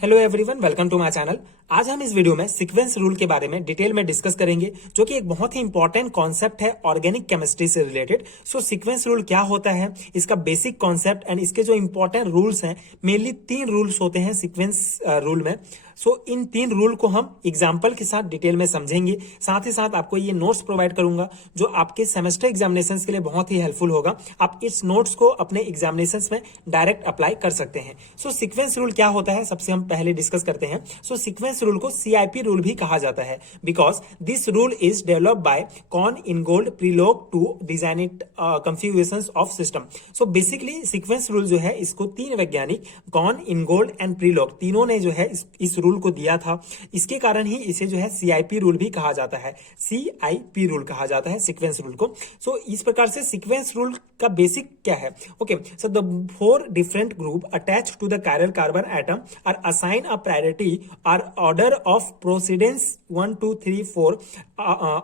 Hello everyone, welcome to my channel. आज हम इस वीडियो में सीक्वेंस रूल के बारे में डिटेल में डिस्कस करेंगे, जो कि एक बहुत ही इंपॉर्टेंट कॉन्सेप्ट है ऑर्गेनिक केमिस्ट्री से रिलेटेड। सो सीक्वेंस रूल क्या होता है, इसका बेसिक कॉन्सेप्ट एंड इसके जो इंपॉर्टेंट रूल्स हैं। मेनली 3 रूल्स होते हैं सीक्वेंस रूल में। सो इन 3 रूल को हम एग्जाम्पल के साथ डिटेल में समझेंगे। साथ ही साथ आपको ये नोट्स प्रोवाइड करूंगा, जो आपके सेमेस्टर एग्जामिनेशन के लिए बहुत ही हेल्पफुल होगा। आप इस नोट्स को अपने एग्जामिनेशन में डायरेक्ट अप्लाई कर सकते हैं। सो सीक्वेंस रूल क्या होता है, सबसे हम पहले डिस्कस करते हैं। सो सीक्वेंस रूल को CIP रूल भी कहा जाता है, because this rule is developed by Cahn Ingold Prelog to designate configurations of system. So basically sequence rule जो है, इसको 3 वैज्ञानिक कॉर्न, इनगोल्ड एंड प्रीलोग तीनों ने जो है इस रूल को दिया था। इसके कारण ही इसे जो है CIP रूल भी कहा जाता है। CIP रूल कहा जाता है सीक्वेंस रूल को। सो इस प्रकार से सीक्वेंस रूल का बेसिक क्या है? Okay, so the 4 different group attached to the chiral carbon atom are assigned a priority or order of precedence 1 2 3 4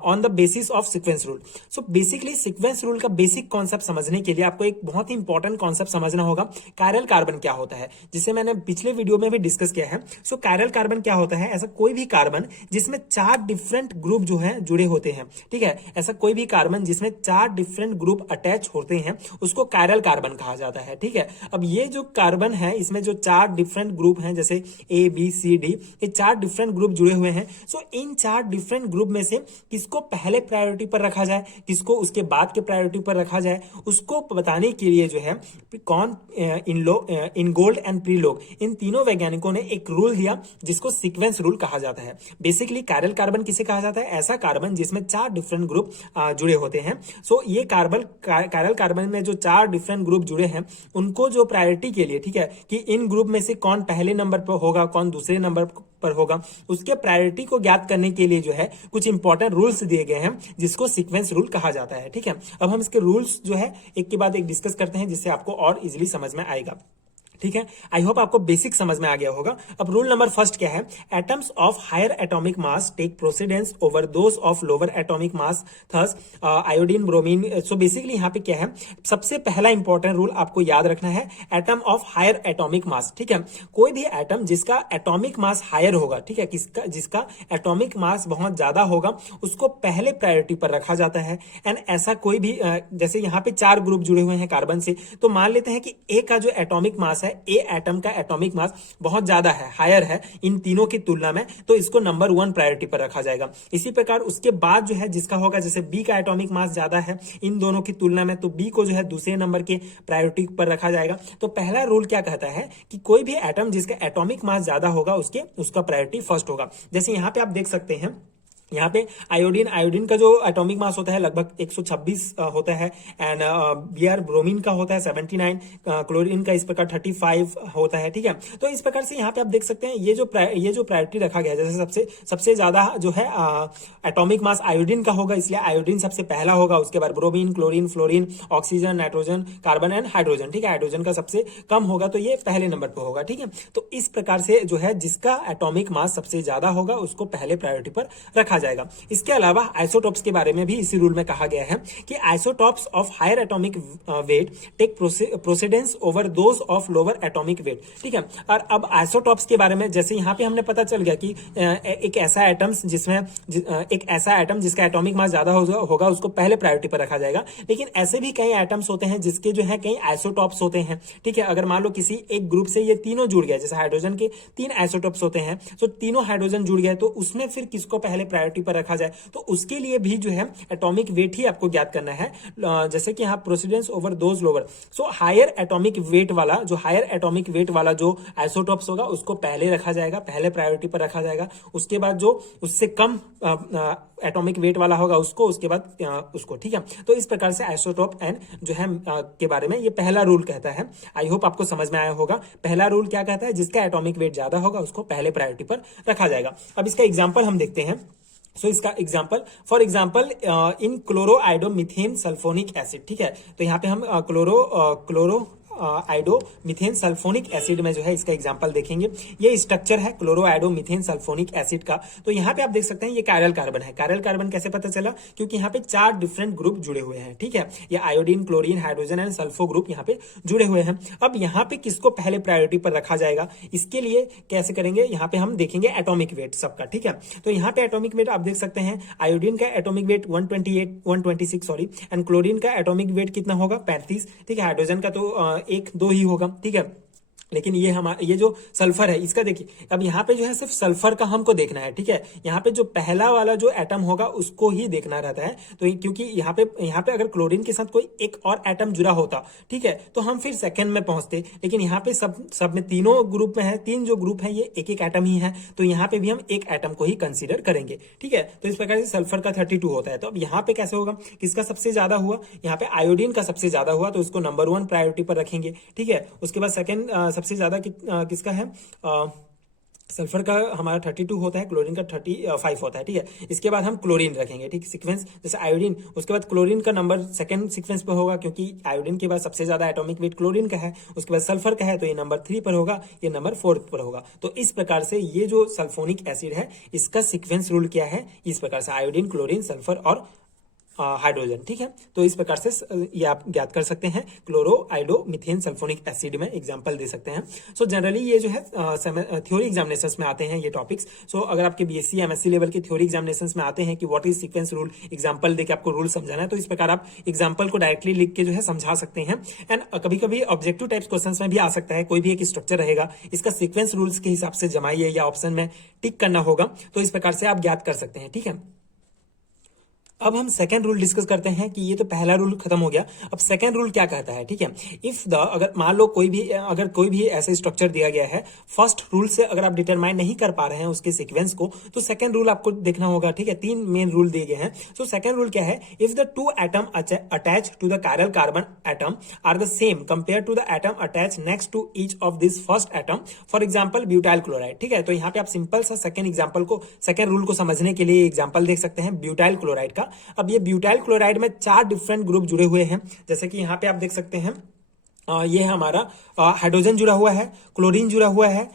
on the basis of sequence rule. So basically sequence rule का basic concept समझने के लिए आपको एक बहुत ही important concept समझना होगा। Chiral carbon क्या होता है, जिसे मैंने पिछले वीडियो में भी डिस्कस किया है। सो कायरल कार्बन क्या होता है? ऐसा कोई भी कार्बन जिसमें 4 डिफरेंट ग्रुप जो है जुड़े होते हैं, ठीक है। ऐसा कोई भी कार्बन जिसमें 4 डिफरेंट ग्रुप अटैच होते हैं, उसको कायरल कार्बन कहा जाता है, ठीक है। अब ये जो कार्बन है, इसमें जो 4 डिफरेंट ग्रुप हैं, जैसे ABCD, ये 4 डिफरेंट ग्रुप जुड़े हुए हैं। सो इन 4 डिफरेंट ग्रुप में से किसको पहले प्रायोरिटी पर रखा जाए, किसको उसके बाद के प्रायोरिटी पर रखा जाए, उसको बताने के लिए जो है कौन इनगोल्ड एंड प्रीलोग, इन तीनों वैज्ञानिकों ने एक रूल दिया, जिसको सीक्वेंस रूल कहा जाता है। बेसिकली कायरल कार्बन किसे कहा जाता है? ऐसा कार्बन जिसमें 4 डिफरेंट ग्रुप जुड़े होते हैं। सो ये कायरल कार्बन में जो 4 डिफरेंट ग्रुप जुड़े हैं, उनको जो प्रायोरिटी के लिए, ठीक है, कि इन ग्रुप में से कौन पहले नंबर पर होगा, कौन दूसरे नंबर पर होगा, उसके प्रायोरिटी को ज्ञात करने के लिए जो है कुछ इंपॉर्टेंट रूल्स दिए गए हैं, जिसको सीक्वेंस रूल कहा जाता है, ठीक है। अब हम इसके रूल्स जो है एक के बाद एक डिस्कस करते हैं, जिससे आपको और इजीली समझ में आएगा, ठीक है। आई होप आपको बेसिक समझ में आ गया होगा। अब रूल नंबर फर्स्ट क्या है? Atoms of higher atomic mass take precedence over those of lower atomic mass, thus iodine, bromine. So basically यहाँ पे क्या है, सबसे पहला इंपॉर्टेंट रूल आपको याद रखना है, atom of higher atomic mass, ठीक है। कोई भी एटम जिसका एटॉमिक मास हायर होगा, ठीक है, जिसका एटॉमिक मास बहुत ज्यादा होगा, उसको पहले प्रायोरिटी पर रखा जाता है। एंड ऐसा कोई भी जैसे यहाँ पे 4 ग्रुप जुड़े हुए हैं कार्बन से, तो मान लेते हैं कि ए का जो एटॉमिक मास है, ए एटम का एटॉमिक मास बहुत ज्यादा है, हायर है इन तीनों की तुलना में, तो इसको नंबर 1 प्रायोरिटी पर रखा जाएगा। इसी प्रकार उसके बाद जो है जिसका होगा, जैसे बी का एटॉमिक मास ज्यादा है इन दोनों की तुलना में, तो बी को जो है दूसरे नंबर के प्रायोरिटी पर रखा जाएगा। तो पहला रूल क्या कहता है कि कोई भी एटम जिसका एटॉमिक मास ज्यादा होगा, उसका प्रायोरिटी फर्स्ट होगा। जैसे यहां पे आप देख सकते हैं, यहाँ पे आयोडीन का जो एटॉमिक मास होता है लगभग 126 होता है। एंड Br ब्रोमीन का होता है 79, क्लोरीन का इस प्रकार 35 होता है, ठीक है। तो इस प्रकार से यहाँ पे आप देख सकते हैं, ये जो प्रायोरिटी रखा गया है, जैसे सबसे ज्यादा जो है एटॉमिक मास आयोडीन का होगा, इसलिए आयोडीन सबसे पहला होगा। उसके बाद bromine, chlorine, fluorine, oxygen, nitrogen, carbon and hydrogen, ठीक है। हाइड्रोजन का सबसे कम होगा, तो ये पहले नंबर पर होगा, ठीक है। तो इस प्रकार से जो है जिसका एटॉमिक मास सबसे ज्यादा होगा, उसको पहले प्रायोरिटी पर रखा जाएगा। इसके अलावा आइसोटॉप्स के बारे में भी इसी रूल में कहा गया है कि isotopes of higher atomic weight take precedence over those of lower atomic weight, ठीक है। और अब आइसोटॉप्स के बारे में, जैसे यहाँ पे हमने पता चल गया कि एक ऐसा एटम जिसका एटॉमिक मास ज्यादा होगा, उसको पहले प्रायोरिटी पर रखा जाएगा। लेकिन ऐसे भी कई एटम्स होते हैं जिसके जो है कई आइसोटॉप्स होते हैं, ठीक है। अगर मान लो किसी एक ग्रुप से ये तीनों जुड़ गए, जैसे हाइड्रोजन के 3 आइसोटॉप्स होते हैं, तो तीनों हाइड्रोजन जुड़ गए, तो उसमें फिर किसको पहले प्रायोरिटी पर रखा जाए, तो उसके लिए भी जो है एटॉमिक वेट ही आपको ज्ञात करना है। जैसे कि यहाँ precedence over those lower, so higher atomic weight वाला जो आइसोटॉप्स होगा, उसको पहले रखा जाएगा, पहले प्रायोरिटी पर रखा जाएगा। उसके बाद जो उससे कम एटॉमिक वेट वाला होगा, उसके बाद उसको, ठीक है। तो इस प्रकार से आइसोटॉप एंड जो है के बारे में ये पहला रूल कहता है। आई होप आपको समझ में आया होगा। पहला रूल क्या कहता है? जिसका एटॉमिक वेट ज्यादा होगा, उसको पहले प्रायोरिटी पर रखा जाएगा। अब इसका एग्जाम्पल हम देखते हैं। सो इसका example, for example in chloro आइडो methane sulphonic acid, ठीक है। तो यहाँ पे हम क्लोरो आइडो मीथेन सल्फोनिक एसिड में जो है इसका एग्जांपल देखेंगे। ये स्ट्रक्चर है क्लोरो आइडो मीथेन सल्फोनिक एसिड का। तो यहाँ पे आप देख सकते हैं ये कायरल कार्बन है। कायरल कार्बन कैसे पता चला? क्योंकि यहाँ पे 4 डिफरेंट ग्रुप जुड़े हुए हैं, ठीक है। ये iodine, chlorine, hydrogen and sulpho group यहाँ पे जुड़े हुए हैं। अब यहाँ पे किसको पहले प्रायोरिटी पर रखा जाएगा, इसके लिए कैसे करेंगे, यहाँ पे हम देखेंगे एटॉमिक वेट सबका, ठीक है। तो यहाँ पे एटॉमिक वेट आप देख सकते हैं, आयोडीन का atomic weight 126 sorry, and chlorine का एटॉमिक वेट कितना होगा? 35, ठीक है। हाइड्रोजन का तो 1-2 ही होगा, ठीक है। लेकिन ये जो सल्फर है इसका देखिए, अब यहाँ पे जो है सिर्फ सल्फर का हमको देखना है, ठीक है। यहाँ पे जो पहला वाला जो एटम होगा उसको ही देखना रहता है। तो क्योंकि यहाँ पे अगर क्लोरीन के साथ कोई एक और एटम जुड़ा होता, ठीक है, तो हम फिर सेकंड में पहुंचते। लेकिन यहाँ पे सब में तीनों ग्रुप में है, 3 जो ग्रुप है ये एक एक एटम ही है, तो यहाँ पे भी हम एक एटम को ही कंसिडर करेंगे, ठीक है। तो इस प्रकार से सल्फर का 32 होता है। तो अब यहाँ पे कैसे होगा, किसका सबसे ज्यादा हुआ? यहाँ पे आयोडीन का सबसे ज्यादा हुआ, तो उसको नंबर 1 प्रायोरिटी पर रखेंगे, ठीक है। उसके बाद सेकंड सबसे ज्यादा किसका है? सल्फर का हमारा 32 होता है, क्लोरीन का 35 होता है, ठीक है। इसके बाद हम क्लोरीन रखेंगे, ठीक, सीक्वेंस जैसे आयोडीन, उसके बाद क्लोरीन का नंबर सेकंड सीक्वेंस पर होगा, क्योंकि आयोडीन के बाद सबसे ज्यादा एटॉमिक वेट क्लोरीन का है। उसके बाद सल्फर का है, तो ये नंबर 3 पर होगा, ये नंबर 4 पर होगा। तो इस प्रकार से ये जो सल्फोनिक एसिड है इसका सीक्वेंस रूल क्या है, इस प्रकार से आयोडीन, क्लोरीन, सल्फर और हाइड्रोजन, ठीक है। तो इस प्रकार से ये आप ज्ञात कर सकते हैं क्लोरो आइडो मीथेन सल्फोनिक एसिड में एग्जांपल दे सकते हैं। सो जनरली ये जो है थ्योरी एग्जामिनेशंस में आते हैं ये टॉपिक्स। सो अगर आपके बीएससी एमएससी लेवल के थ्योरी एग्जामिनेशंस में आते हैं कि what is sequence rule, example देके आपको रूल समझाना है, तो इस प्रकार आप एग्जांपल को डायरेक्टली लिख के जो है समझा सकते हैं। एंड कभी कभी ऑब्जेक्टिव टाइप्स क्वेश्चंस में भी आ सकता है, कोई भी एक स्ट्रक्चर रहेगा, इसका सीक्वेंस रूल्स के हिसाब से जमाइए या ऑप्शन में टिक करना होगा, तो इस प्रकार से आप ज्ञात कर सकते हैं, ठीक है। अब हम सेकंड रूल डिस्कस करते हैं कि ये तो पहला रूल खत्म हो गया। अब सेकंड रूल क्या कहता है, ठीक है। इफ द अगर मान लो अगर कोई भी ऐसा स्ट्रक्चर दिया गया है, फर्स्ट रूल से अगर आप डिटरमाइन नहीं कर पा रहे हैं उसके सीक्वेंस को, तो सेकंड रूल आपको देखना होगा, ठीक है। 3 मेन रूल दिए गए हैं। सो सेकंड रूल क्या है, if the 2 atom attach to the chiral carbon atom are the same compare to the atom attach next to each of this first atom, for example butyl chloride, ठीक है। तो यहाँ पे आप simple सा second rule को समझने के लिए एग्जाम्पल देख सकते हैं ब्यूटाइल क्लोराइड का। अब ये ब्यूटाइल क्लोराइड में 4 डिफरेंट ग्रुप जुड़े हुए हैं, जैसे कि यहाँ पे आप देख सकते हैं ये हमारा हाइड्रोजन जुड़ा हुआ है, क्लोरीन जुड़ा हुआ है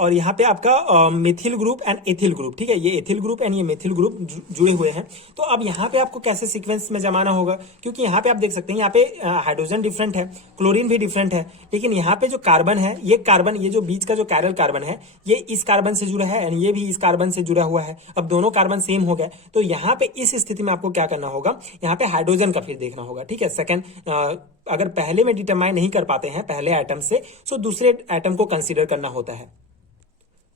और यहाँ पे आपका methyl group and ethyl group, ठीक है। ये एथिल ग्रुप एंड ये मेथिल ग्रुप जुड़े हुए हैं। तो अब यहाँ पे आपको कैसे सीक्वेंस में जमाना होगा, क्योंकि यहाँ पे आप देख सकते हैं यहाँ पे हाइड्रोजन डिफरेंट है, क्लोरीन भी डिफरेंट है, लेकिन यहाँ पे जो कार्बन है, ये जो बीच का जो कायरल कार्बन है, ये इस कार्बन से जुड़ा है एंड ये भी इस कार्बन से जुड़ा हुआ है। अब दोनों कार्बन सेम हो गए, तो यहाँ पे इस स्थिति में आपको क्या करना होगा, यहाँ पे हाइड्रोजन का फिर देखना होगा, ठीक है। सेकंड अगर पहले में डिटरमाइन नहीं कर पाते हैं पहले एटम से, तो दूसरे एटम को कंसीडर करना होता है।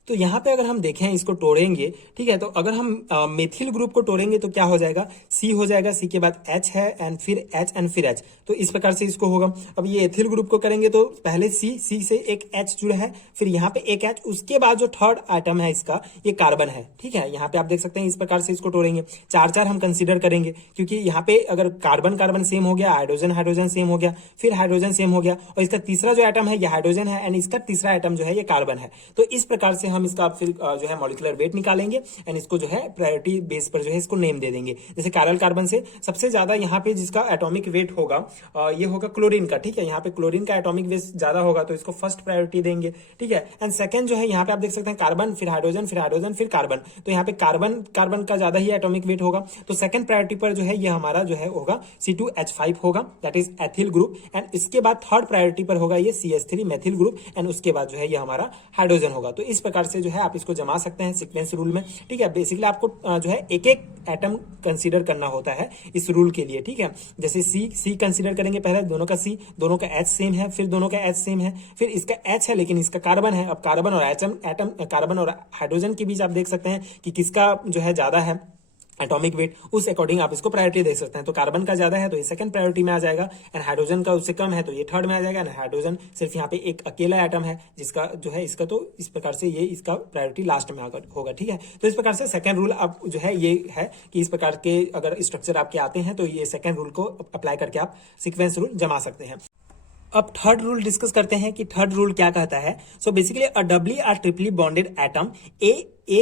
तो यहाँ पे अगर हम देखें इसको तोड़ेंगे, ठीक है, तो अगर हम मेथिल ग्रुप को तोड़ेंगे तो क्या हो जाएगा, सी हो जाएगा, सी के बाद एच है एंड फिर एच एंड फिर एच, तो इस प्रकार से इसको होगा। अब ये एथिल ग्रुप को करेंगे तो पहले सी से एक एच जुड़ा है, फिर यहाँ पे एक एच, उसके बाद जो थर्ड आइटम है इसका ये कार्बन है, ठीक है। यहाँ पे आप देख सकते हैं इस प्रकार से इसको तोड़ेंगे, 4 हम कंसिडर करेंगे, क्योंकि यहाँ पे अगर कार्बन सेम हो गया, हाइड्रोजन सेम हो गया, फिर हाइड्रोजन सेम हो गया, और इसका तीसरा जो आइटम है ये हाइड्रोजन है एंड इसका तीसरा आइटम जो है ये कार्बन है। तो इस प्रकार से हम इसका फिर जो है मॉलिक्यूलर वेट निकालेंगे एंड इसको जो है प्रायोरिटी बेस पर जो है इसको नेम दे देंगे। जैसे कायरल कार्बन से सबसे ज्यादा यहाँ पे जिसका एटॉमिक वेट होगा ये होगा क्लोरीन का, ठीक है। यहाँ पे क्लोरीन का एटॉमिक वेट ज्यादा होगा तो इसको फर्स्ट प्रायोरिटी देंगे, ठीक है। एंड सेकंड जो है यहाँ पे आप देख सकते हैं कार्बन, फिर हाइड्रोजन, फिर कार्बन, तो यहाँ पे कार्बन का ज्यादा ही एटॉमिक वेट होगा, तो सेकंड प्रायोरिटी पर जो है ये हमारा जो है होगा C2H5 होगा, that is ethyl group. And इसके बाद थर्ड प्रायोरिटी पर होगा ये CH3 मेथिल ग्रुप एंड उसके बाद जो है ये हमारा हाइड्रोजन होगा। तो इस प्रकार से जो है आप इसको जमा सकते हैं सीक्वेंस रूल में, ठीक है। बेसिकली आपको जो है एक एक एटम कंसीडर करना होता है इस रूल के लिए, ठीक है। जैसे सी कंसीडर करेंगे पहले, दोनों का सी, दोनों का एच सेम है, फिर दोनों का एच सेम है, फिर इसका एच है लेकिन इसका कार्बन है। अब कार्बन और हाइड्रोजन के बीच आप देख सकते हैं कि किसका जो है ज्यादा है एटॉमिक वेट, उस अकॉर्डिंग आप इसको प्रायोरिटी दे सकते हैं। तो कार्बन का ज्यादा है तो ये सेकंड प्रायोरिटी में आ जाएगा एंड हाइड्रोजन का उससे कम है तो ये थर्ड में आ जाएगा एंड हाइड्रोजन सिर्फ यहाँ पे एक अकेला एटम है जिसका जो है इसका, तो इस प्रकार से ये इसका प्रायोरिटी लास्ट में होगा, ठीक है। तो इस प्रकार से सेकंड रूल आप जो है ये है कि इस प्रकार के अगर स्ट्रक्चर आपके आते हैं तो ये सेकंड रूल को अप्लाई करके आप सीक्वेंस रूल जमा सकते हैं। अब थर्ड रूल डिस्कस करते हैं कि थर्ड रूल क्या कहता है। सो बेसिकली अ डबली और triply bonded atom A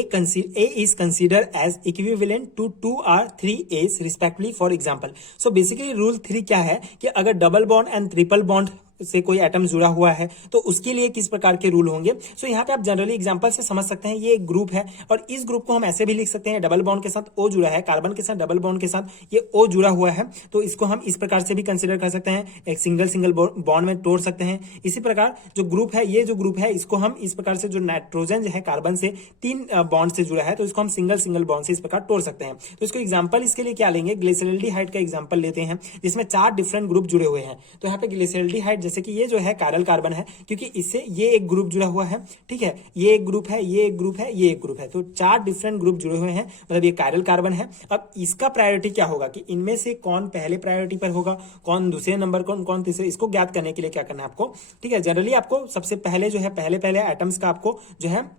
is considered as equivalent to 2 or 3 A's respectively, for example. So basically rule 3 क्या है कि अगर double bond and triple bond से कोई एटम जुड़ा हुआ है तो उसके लिए किस प्रकार के रूल होंगे। सो यहाँ पे आप जनरली एग्जांपल से समझ सकते हैं, ये एक ग्रुप है और इस ग्रुप को हम ऐसे भी लिख सकते हैं, डबल बॉन्ड के साथ O जुड़ा है, कार्बन के साथ डबल बॉन्ड के साथ ये O जुड़ा हुआ है, तो इसको हम इस प्रकार से भी कंसीडर कर सकते हैं, एक सिंगल सिंगल बॉन्ड में तोड़ सकते हैं। इसी प्रकार जो ग्रुप है, ये जो ग्रुप है इसको हम इस प्रकार से, जो नाइट्रोजन जो है कार्बन से 3 बॉन्ड से जुड़ा है तो इसको हम सिंगल सिंगल बॉन्ड से इस प्रकार तोड़ सकते हैं। तो इसको एग्जांपल इसके लिए क्या लेंगे, ग्लिसरॉल्डिहाइड का एग्जांपल लेते हैं जिसमें 4 डिफरेंट ग्रुप जुड़े हुए हैं। तो यहाँ पे ग्लिसरॉल्डिहाइड जैसे कि ये जो है कायरल कार्बन है, क्योंकि इससे ये एक ग्रुप जुड़ा हुआ है, ठीक है, ये एक ग्रुप है, ये एक ग्रुप है, ये एक ग्रुप है, तो 4 डिफरेंट ग्रुप जुड़े हुए हैं, मतलब ये कायरल कार्बन है। अब इसका प्रायोरिटी क्या होगा कि इनमें से कौन पहले प्रायोरिटी पर होगा, कौन दूसरे नंबर, कौन तीसरे, इसको ज्ञात करने के लिए क्या करना है आपको, ठीक है, जनरली आपको सबसे पहले जो है पहले एटम्स का आपको जो है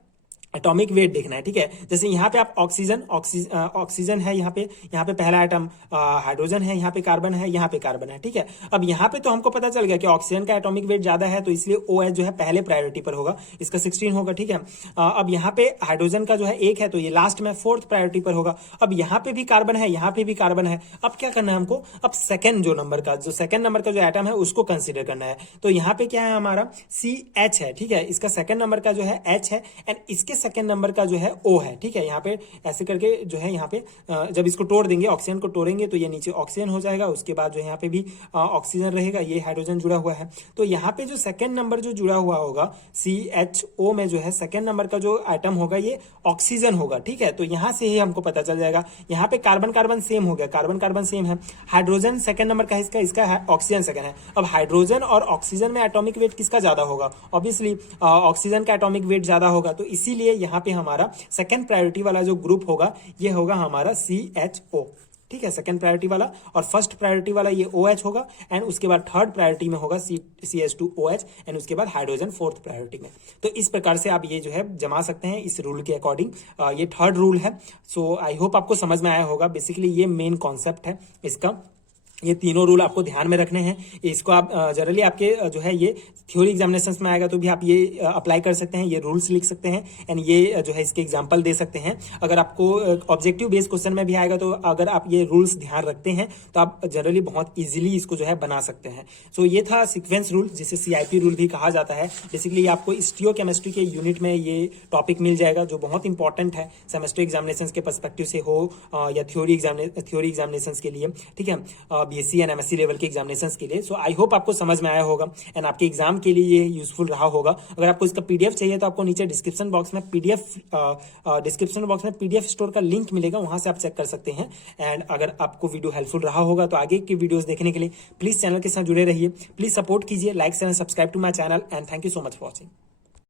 एटॉमिक वेट देखना है, ठीक है। जैसे यहाँ पे आप ऑक्सीजन है, यहाँ पे पहला एटम हाइड्रोजन है, यहाँ पे कार्बन है, यहाँ पे कार्बन है, ठीक है। अब यहाँ पे तो हमको पता चल गया कि ऑक्सीजन का एटॉमिक वेट ज्यादा है तो इसलिए OH जो है पहले प्रायोरिटी पर होगा, इसका 16 होगा, ठीक है। अब यहाँ पे हाइड्रोजन का जो है 1 है तो ये लास्ट में 4th प्रायोरिटी पर होगा। अब यहाँ पे भी कार्बन है, यहाँ पे भी कार्बन है, अब क्या करना है हमको, अब सेकंड नंबर का जो एटम है उसको कंसिडर करना है। तो यहाँ पे क्या है हमारा CH है, ठीक है, इसका सेकंड नंबर का जो है H है एंड इसके सेकंड नंबर का जो है O है, ठीक है। यहाँ पे ऐसे करके जो है यहाँ पे जब इसको तोड़ देंगे, ऑक्सीजन को तोड़ेंगे तो ये नीचे ऑक्सीजन हो जाएगा, उसके बाद जो यहाँ पे भी ऑक्सीजन रहेगा, ये हाइड्रोजन जुड़ा हुआ है। तो यहाँ पे जो सेकंड नंबर जो जुड़ा हुआ होगा CHO में जो है सेकंड नंबर का जो एटम होगा ये ऑक्सीजन होगा, ठीक है। तो यहाँ से ही हमको पता चल जाएगा, यहाँ पे कार्बन कार्बन सेम हो गया, कार्बन सेम है, हाइड्रोजन सेकंड नंबर का है, इसका ऑक्सीजन सेकंड है। अब हाइड्रोजन और ऑक्सीजन में एटॉमिक वेट किसका ज्यादा होगा, ऑब्वियसली ऑक्सीजन का एटॉमिक वेट ज्यादा होगा, तो इसीलिए यहाँ पे हमारा सेकंड प्रायोरिटी वाला जो ग्रुप होगा ये होगा हमारा CHO, ठीक है, सेकंड प्रायोरिटी वाला। और फर्स्ट प्रायोरिटी वाला ये OH होगा एंड उसके बाद थर्ड प्रायोरिटी में होगा CH2OH एंड उसके बाद हाइड्रोजन 4th प्रायोरिटी में। तो इस प्रकार से आप ये जो है जमा सकते हैं इस रूल के अकॉर्डिंग। ये थर्ड रूल है। सो आई होप आपको समझ में आया होगा। बेसिकली ये मेन कॉन्सेप्ट है इसका, ये तीनों रूल आपको ध्यान में रखने हैं। इसको आप जनरली आपके जो है ये थ्योरी एग्जामिनेशंस में आएगा तो भी आप ये अप्लाई कर सकते हैं, ये रूल्स लिख सकते हैं एंड ये जो है इसके एग्जांपल दे सकते हैं। अगर आपको ऑब्जेक्टिव बेस्ड क्वेश्चन में भी आएगा तो अगर आप ये रूल्स ध्यान रखते हैं तो आप जनरली बहुत इजीली इसको जो है बना सकते हैं। सो ये था सीक्वेंस रूल, जिसे CIP रूल भी कहा जाता है। बेसिकली आपको स्टीरियोकेमिस्ट्री के यूनिट में ये टॉपिक मिल जाएगा जो बहुत इंपॉर्टेंट है सेमेस्टर एग्जामिनेशंस के पर्सपेक्टिव से हो या थ्योरी एग्जामिनेशंस के लिए, ठीक है, BSc एंड MSc लेवल के एग्जामिनेशंस के लिए। सो आई होप आपको समझ में आया होगा एंड आपके एग्जाम के लिए ये यूजफुल रहा होगा। अगर आपको इसका PDF चाहिए तो आपको नीचे डिस्क्रिप्शन बॉक्स में PDF स्टोर का लिंक मिलेगा, वहां से आप चेक कर सकते हैं। एंड अगर आपको वीडियो हेल्पफुल रहा होगा तो आगे की वीडियोस देखने के लिए प्लीज चैनल के साथ जुड़े रहिए, प्लीज सपोर्ट कीजिए, like and subscribe to my channel and thank you so much for watching.